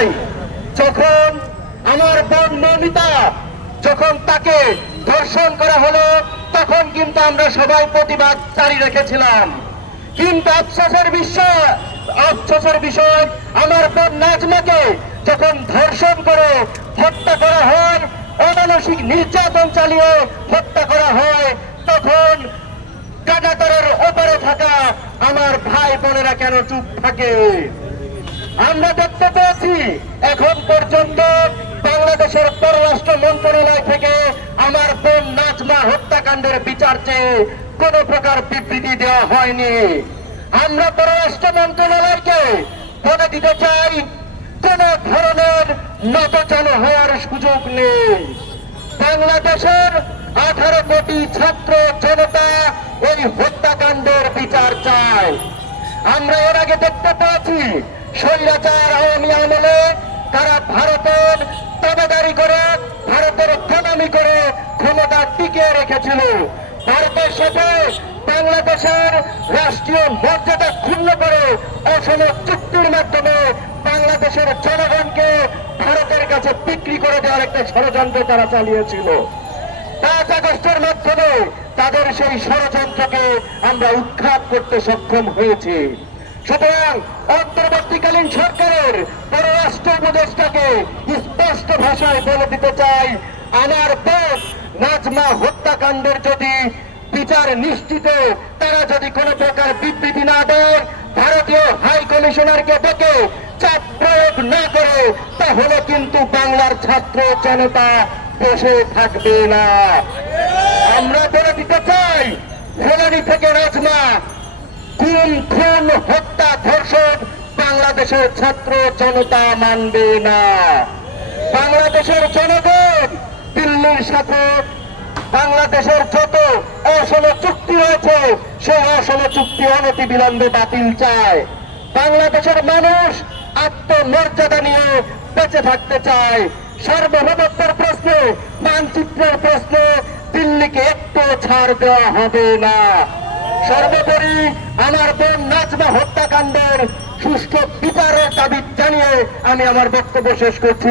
চাই যখন আমার বোন মমিতা যখন তাকে ধর্ষণ করা হলো, তখন কিন্তু আমরা সবাই প্রতিবাদ জারি রেখেছিলাম। কিন্তু আফসোসের বিষয় আফসোসের বিষয়, আমার বোন নাজমাকে যখন ধর্ষণ করে হত্যা করা হয়, অমানসিক নির্যাতন চালিয়ে হত্যা করা হয়, তখন কাটাতারের ওপরে থাকা আমার ভাই বোনেরা কেন চুপ থাকে? আমরা দেখতে পেয়েছি, এখন পর্যন্ত বাংলাদেশের পররাষ্ট্র মন্ত্রণালয় থেকে আমার বোন নাজমা হত্যাকাণ্ডের বিচার চেয়ে কোন প্রকার বিবৃতি দেওয়া হয়নি। আমরা পররাষ্ট্র মন্ত্রণালয়কে বলে দিতে চাই, কোন ধরনের নতচান হওয়ার সুযোগ নেই। বাংলাদেশের আঠারো কোটি ছাত্র এর আগে দেখতে পেয়েছি, স্বৈরাচার আওয়ামী আমলে তারা ভারতের তাবেদারি করে, ভারতের গোলামি করে ক্ষমতা টিকিয়ে রেখেছিল। ভারতের সাথে বাংলাদেশের রাষ্ট্রীয় মর্যাদা ক্ষুণ্ণ করে অসম চুক্তির মাধ্যমে বাংলাদেশের জনগণকে ভারতের কাছে বিক্রি করে দেওয়ার একটা ষড়যন্ত্র তারা চালিয়েছিল। পাঁচ আগস্টের মাধ্যমে তাদের সেই ষড়যন্ত্রকে আমরা উৎখাত করতে সক্ষম হয়েছি। সুতরাং অন্তর্বর্তীকালীন সরকারের পররাষ্ট্র উপদেষ্টাকে স্পষ্ট ভাষায় বলে দিতে চাই, আমার বোন নাজমা হত্যাকাণ্ডের যদি বিচার নিশ্চিত, তারা যদি কোনো প্রকার বিবৃতি না দেয়, ভারতীয় হাই কমিশনারকে ডেকে চাপ প্রয়োগ না করে, তাহলে কিন্তু বাংলার ছাত্র জনতা বসে থাকবে না। আমরা বলে দিতে চাই, ফেলানি থেকে রাজমা গুম খুন, হত্যা, ধর্ষণ, বাংলাদেশের ছাত্র জনতা মানবে না। বাংলাদেশের জনগণ দিল্লির সাথে, বাংলাদেশের যত অসম চুক্তি রয়েছে, সেই অসম চুক্তি অনতি বিলম্বে বাতিল চায়। বাংলাদেশের মানুষ আত্মমর্যাদা নিয়ে বেঁচে থাকতে চায়। সার্বভৌমত্বের প্রশ্নে, মানচিত্রের প্রশ্নে দিল্লিকে একটু ছাড় দেওয়া হবে না। সর্বোপরি আমার বোন নাজমা হত্যাকাণ্ডের সুষ্ঠু বিচারের দাবি জানিয়ে আমি আমার বক্তব্য শেষ করছি।